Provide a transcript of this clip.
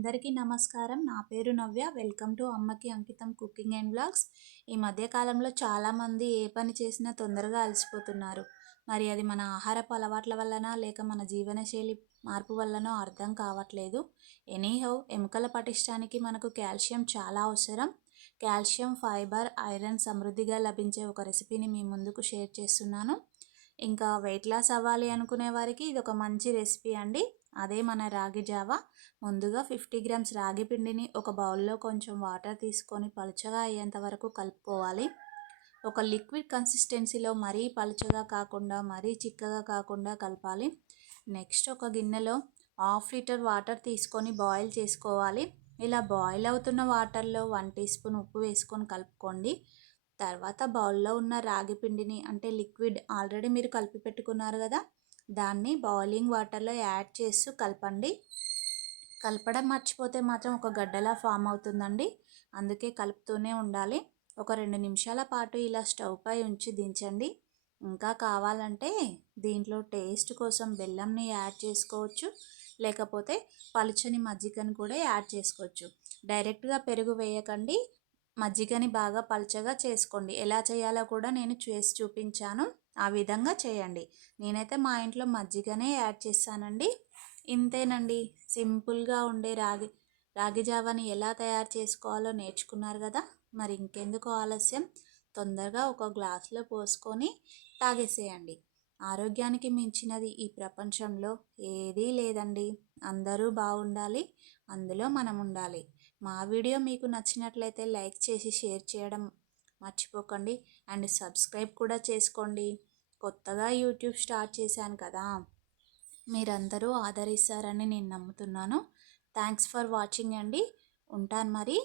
అందరికీ నమస్కారం. నా పేరు నవ్య. వెల్కమ్ టు అమ్మకి అంకితం కుకింగ్ అండ్ బ్లాగ్స్ ఈ మధ్యకాలంలో చాలామంది ఏ పని చేసినా తొందరగా అలసిపోతున్నారు. మరి అది మన ఆహారపు అలవాట్ల వలన లేక మన జీవనశైలి మార్పు వల్లనో అర్థం కావట్లేదు. ఎనీహౌ ఎముకల పటిష్టానికి మనకు కాల్షియం చాలా అవసరం. కాల్షియం ఫైబర్ ఐరన్ సమృద్ధిగా లభించే ఒక రెసిపీని మీ ముందుకు షేర్ చేస్తున్నాను. ఇంకా వెయిట్ లాస్ అవ్వాలి అనుకునే వారికి ఇది ఒక మంచి రెసిపీ అండి. అదే మన రాగి జావ. ముందుగా ఫిఫ్టీ గ్రామ్స్ రాగి పిండిని ఒక బౌల్లో కొంచెం వాటర్ తీసుకొని పలుచగా అయ్యేంత వరకు కలుపుకోవాలి. ఒక లిక్విడ్ కన్సిస్టెన్సీలో మరీ పలుచగా కాకుండా మరీ చిక్కగా కాకుండా కలపాలి. నెక్స్ట్ ఒక గిన్నెలో హాఫ్ లీటర్ వాటర్ తీసుకొని బాయిల్ చేసుకోవాలి. ఇలా బాయిల్ అవుతున్న వాటర్లో వన్ టీ స్పూన్ ఉప్పు వేసుకొని కలుపుకోండి. తర్వాత బౌల్లో ఉన్న రాగి పిండిని అంటే లిక్విడ్ ఆల్రెడీ మీరు కలిపి పెట్టుకున్నారు కదా దాన్ని బాయిలింగ్ వాటర్లో యాడ్ చేస్తూ కలపండి. కలపడం మర్చిపోతే మాత్రం ఒక గడ్డలా ఫామ్ అవుతుందండి. అందుకే కలుపుతూనే ఉండాలి. ఒక రెండు నిమిషాల పాటు ఇలా స్టవ్ పై ఉంచి దించండి. ఇంకా కావాలంటే దీంట్లో టేస్ట్ కోసం బెల్లంని యాడ్ చేసుకోవచ్చు. లేకపోతే పలుచని మజ్జిగని కూడా యాడ్ చేసుకోవచ్చు. డైరెక్ట్గా పెరుగు వేయకండి. మజ్జిగని బాగా పలచగా చేసుకోండి. ఎలా చేయాలో కూడా నేను చేసి చూపించాను. ఆ విధంగా చేయండి. నేనైతే మా ఇంట్లో మజ్జిగనే యాడ్ చేస్తానండి. ఇంతేనండి. సింపుల్గా ఉండే రాగి రాగి జావాని ఎలా తయారు చేసుకోవాలో నేర్చుకున్నారు కదా! మరి ఇంకెందుకు ఆలస్యం? తొందరగా ఒక గ్లాస్లో పోసుకొని తాగేసేయండి. ఆరోగ్యానికి మించినది ఈ ప్రపంచంలో ఏదీ లేదండి. అందరూ బాగుండాలి. అందులో మనం ఉండాలి. మా వీడియో మీకు నచ్చినట్లయితే లైక్ చేసి షేర్ చేయడం మర్చిపోకండి. అండ్ సబ్స్క్రైబ్ కూడా చేసుకోండి. కొత్తగా యూట్యూబ్ స్టార్ట్ చేశాను కదా. మీరందరూ ఆదరిస్తారని నేను నమ్ముతున్నాను. థ్యాంక్స్ ఫర్ వాచింగ్ అండి. ఉంటాను మరి.